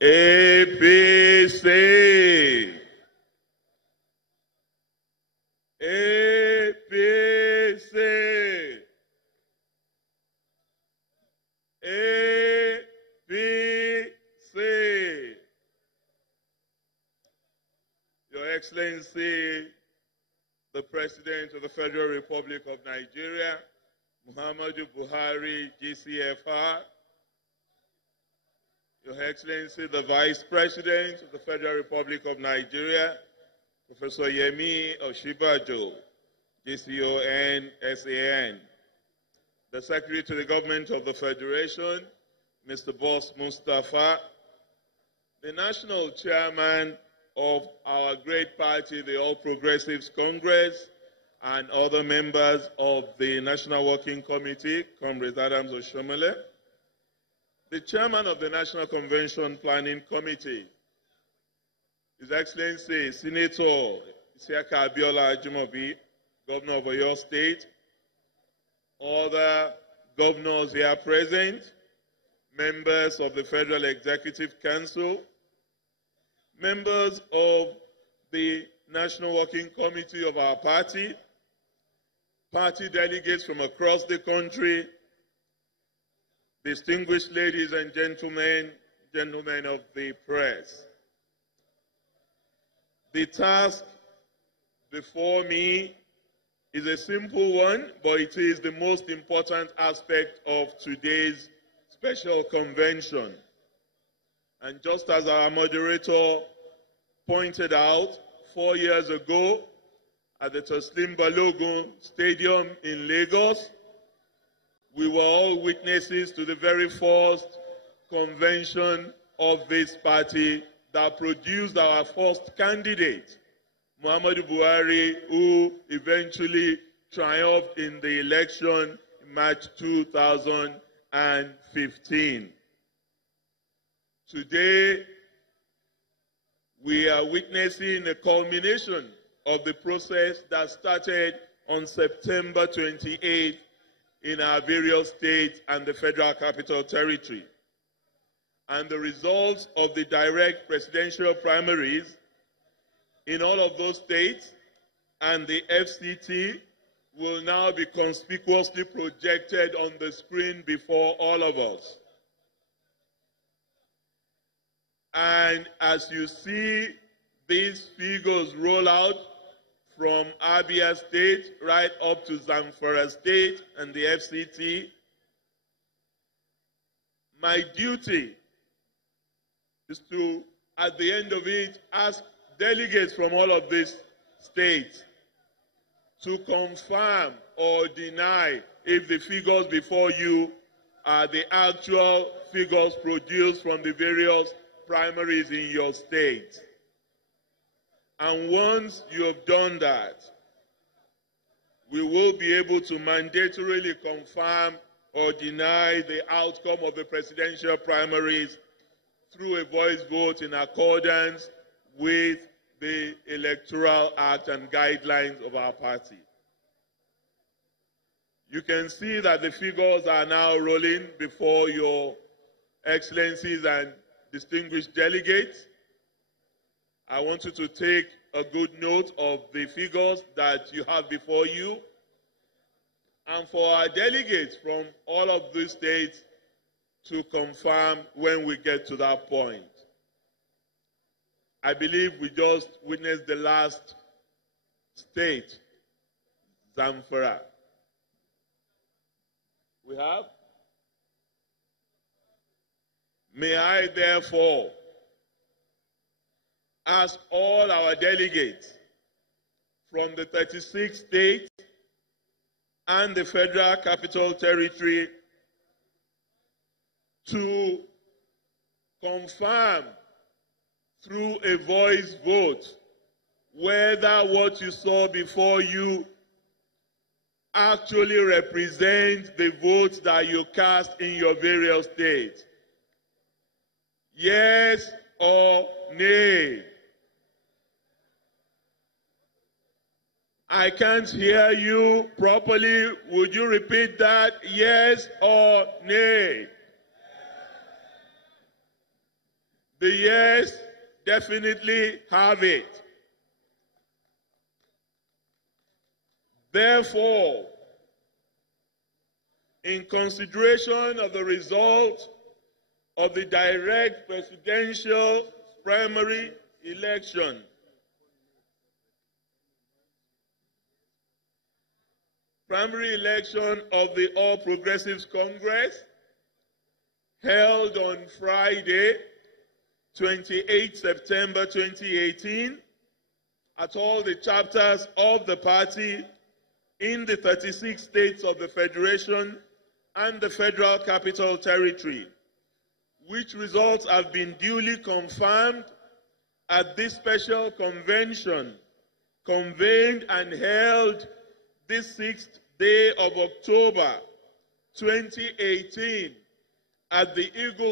APC. APC. APC. Your Excellency, the President of the Federal Republic of Nigeria, Muhammadu Buhari, GCFR, Your Excellency, the Vice President of the Federal Republic of Nigeria, Professor Yemi Oshibajo, GCON, SAN, the Secretary to the Government of the Federation, Mr. Boss Mustafa, the National Chairman of our great party, the All Progressives Congress, and other members of the National Working Committee, Comrade Adams Oshomole, the Chairman of the National Convention Planning Committee, His Excellency Senator Isiaka Abiola Ajimobi, Governor of Oyo State, other governors here present, members of the Federal Executive Council, members of the National Working Committee of our party, party delegates from across the country, distinguished ladies and gentlemen, gentlemen of the press. The task before me is a simple one, but it is the most important aspect of today's special convention. And just as our moderator pointed out, 4 years ago at the Taslim Balogun Stadium in Lagos, we were all witnesses to the very first convention of this party that produced our first candidate, Muhammadu Buhari, who eventually triumphed in the election in March 2015. Today, we are witnessing a culmination of the process that started on September 28th in our various states and the Federal Capital Territory. And the results of the direct presidential primaries in all of those states and the FCT will now be conspicuously projected on the screen before all of us. And as you see these figures roll out from Abia State right up to Zamfara State and the FCT, my duty is to, at the end of it, ask delegates from all of these states to confirm or deny if the figures before you are the actual figures produced from the various primaries in your state. And once you have done that, we will be able to mandatorily confirm or deny the outcome of the presidential primaries through a voice vote in accordance with the Electoral Act and guidelines of our party. You can see that the figures are now rolling before your excellencies and distinguished delegates. I want you to take a good note of the figures that you have before you. And for our delegates from all of these states to confirm when we get to that point. I believe we just witnessed the last state, Zamfara. We have? May I therefore ask all our delegates from the 36 states and the Federal Capital Territory to confirm through a voice vote whether what you saw before you actually represents the votes that you cast in your various states. Yes or nay? I can't hear you properly. Would you repeat that? Yes or nay? The yes definitely have it. Therefore, in consideration of the result of the direct presidential primary election, of the All Progressives Congress held on Friday, 28 September 2018, at all the chapters of the party in the 36 states of the Federation and the Federal Capital Territory, which results have been duly confirmed at this special convention convened and held this 6th day of October 2018 at the Eagle